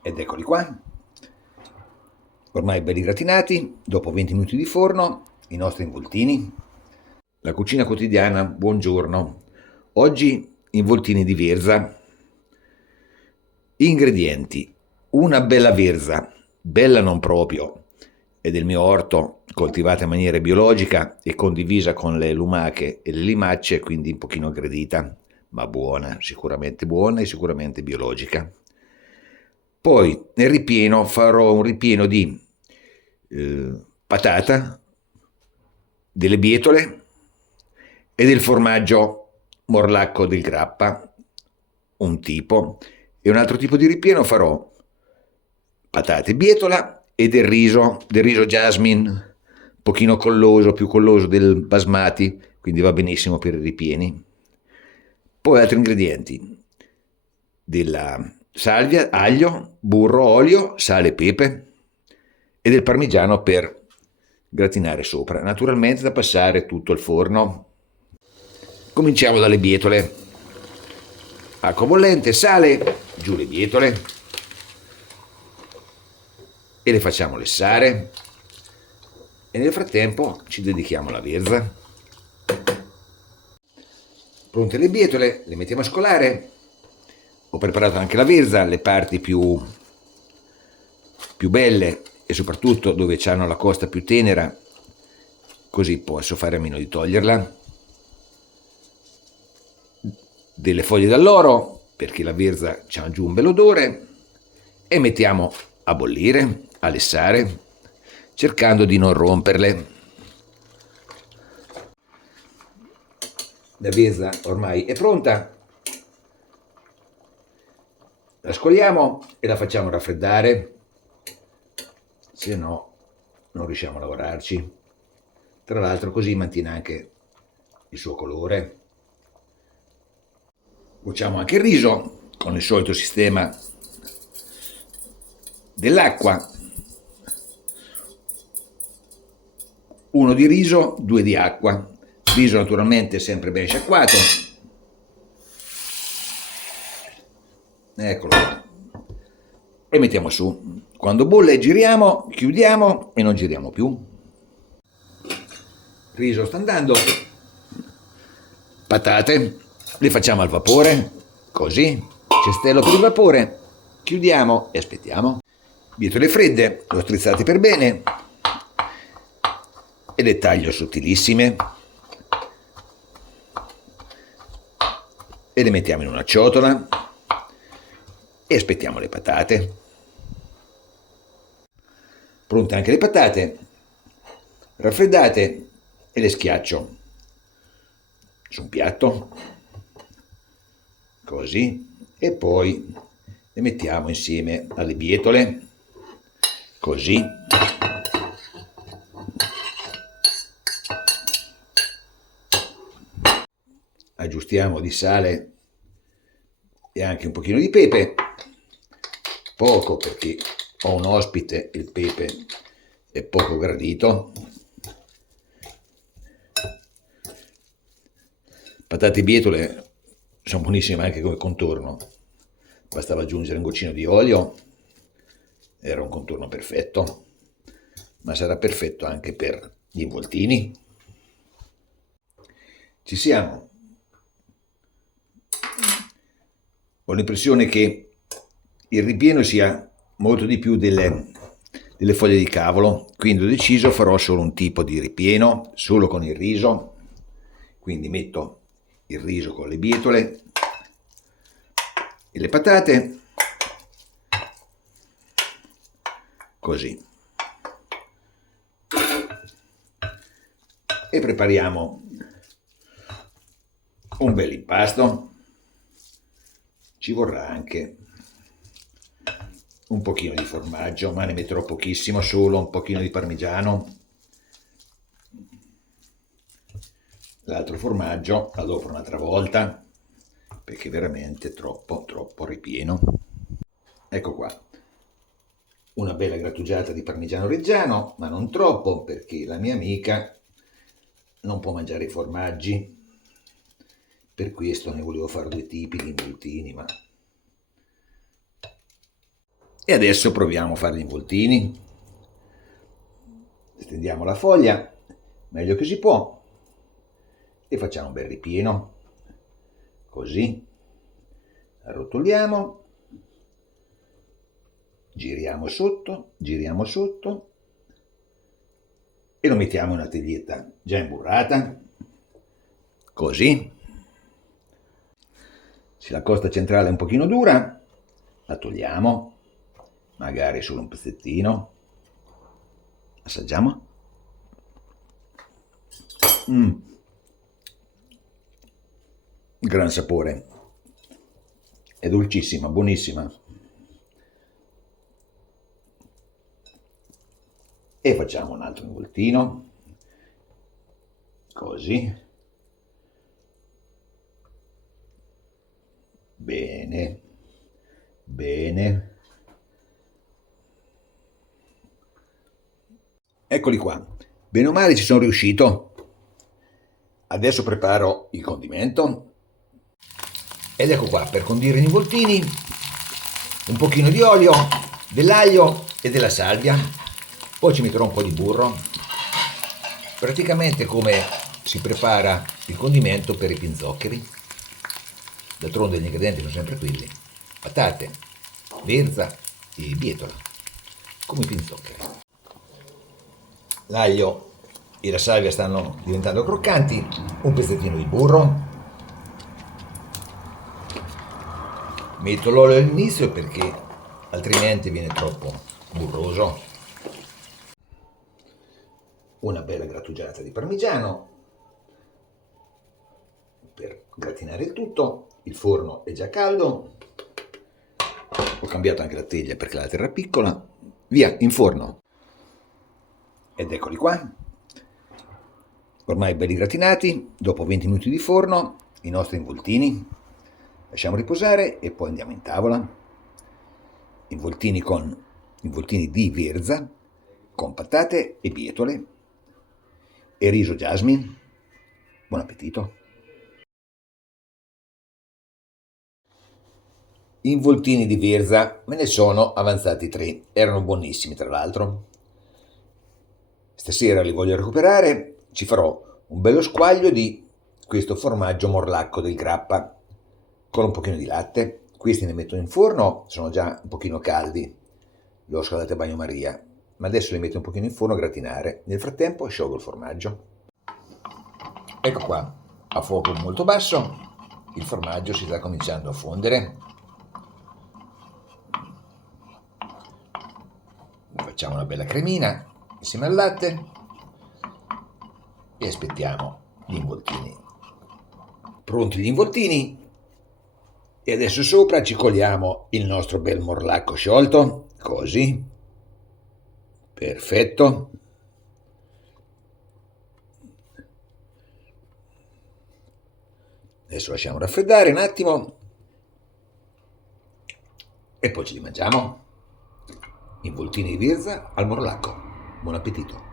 Ed eccoli qua, ormai belli gratinati, dopo 20 minuti di forno, i nostri involtini. La cucina quotidiana, buongiorno. Oggi involtini di verza. Ingredienti: una bella verza, bella non proprio, è del mio orto, coltivata in maniera biologica e condivisa con le lumache e le limacce, quindi un pochino aggredita, ma buona e sicuramente biologica. Poi nel ripieno farò un ripieno di patata, delle bietole e del formaggio morlacco del grappa, un tipo, e un altro tipo di ripieno farò patate, bietola e del riso jasmine, un pochino colloso, più colloso del basmati, quindi va benissimo per i ripieni. Poi altri ingredienti: della salvia, aglio, burro, olio, sale e pepe e del parmigiano per gratinare sopra, naturalmente da passare tutto il forno. Cominciamo dalle bietole. Acqua bollente, sale, giù le bietole e le facciamo lessare e nel frattempo ci dedichiamo alla verza. Pronte le bietole, le mettiamo a scolare. Ho preparato anche la verza, le parti più belle e soprattutto dove hanno la costa più tenera, così posso fare a meno di toglierla. Delle foglie d'alloro, perché la verza c'ha giù un bel odore, e mettiamo a bollire, a lessare, cercando di non romperle. La verza ormai è pronta, la scoliamo e la facciamo raffreddare, se no non riusciamo a lavorarci. Tra l'altro così mantiene anche il suo colore. Cuociamo anche il riso con il solito sistema dell'acqua. Uno di riso, due di acqua. Riso naturalmente sempre ben sciacquato. Eccolo qua. E mettiamo su. Quando bolle giriamo, chiudiamo e non giriamo più. Riso sta andando. Patate, le facciamo al vapore, così. Cestello per il vapore. Chiudiamo e aspettiamo. Bietole fredde, le ho strizzate per bene e le taglio sottilissime e le mettiamo in una ciotola e aspettiamo le patate. Pronte anche le patate, raffreddate, e le schiaccio su un piatto, così, e poi le mettiamo insieme alle bietole, così. Aggiustiamo di sale e anche un pochino di pepe, poco perché ho un ospite e il pepe è poco gradito. Patate e bietole sono buonissime anche come contorno, bastava aggiungere un goccino di olio, era un contorno perfetto, ma sarà perfetto anche per gli involtini. Ci siamo. Ho l'impressione che il ripieno sia molto di più delle foglie di cavolo, quindi ho deciso farò solo un tipo di ripieno, solo con il riso, quindi metto il riso con le bietole e le patate, così. E prepariamo un bel impasto. Ci vorrà anche un pochino di formaggio, ma ne metterò pochissimo, solo un pochino di parmigiano. L'altro formaggio la do per un'altra volta, perché è veramente troppo ripieno. Ecco qua, una bella grattugiata di parmigiano reggiano, ma non troppo, perché la mia amica non può mangiare i formaggi. Per questo ne volevo fare due tipi di involtini, ma E adesso proviamo a fare gli involtini. Stendiamo la foglia, meglio che si può, e facciamo un bel ripieno, così. Arrotoliamo, giriamo sotto e lo mettiamo in una teglietta già imburrata, così. Se la costa centrale è un pochino dura, la togliamo, magari solo un pezzettino. Assaggiamo. Gran sapore, è dolcissima, buonissima. E facciamo un altro involtino, così. Bene, bene. Eccoli qua, bene o male ci sono riuscito. Adesso preparo il condimento. Ed ecco qua, per condire gli involtini, un pochino di olio, dell'aglio e della salvia. Poi ci metterò un po' di burro. Praticamente come si prepara il condimento per i pinzoccheri. D'altronde gli ingredienti sono sempre quelli: patate, verza e bietola, come i pinzoccheri. L'aglio e la salvia stanno diventando croccanti, un pezzettino di burro. Metto l'olio all'inizio perché altrimenti viene troppo burroso. Una bella grattugiata di parmigiano per gratinare il tutto. Il forno è già caldo. Ho cambiato anche la teglia perché la terra è piccola. Via, in forno. Ed eccoli qua. Ormai belli gratinati. Dopo 20 minuti di forno, i nostri involtini. Lasciamo riposare e poi andiamo in tavola. Involtini di verza con patate e bietole e riso jasmine. Buon appetito. Involtini di verza, me ne sono avanzati 3, erano buonissimi tra l'altro. Stasera li voglio recuperare, ci farò un bello squaglio di questo formaggio morlacco del grappa con un pochino di latte. Questi ne metto in forno, sono già un pochino caldi, li ho scaldati a bagnomaria, ma adesso li metto un pochino in forno a gratinare. Nel frattempo sciolgo il formaggio. Ecco qua, a fuoco molto basso, il formaggio si sta cominciando a fondere. Facciamo una bella cremina insieme al latte e aspettiamo gli involtini. Pronti gli involtini, e adesso sopra ci coliamo il nostro bel morlacco sciolto, così. Perfetto. Adesso lasciamo raffreddare un attimo e poi ce li mangiamo. Involtini di verza al morlacco. Buon appetito.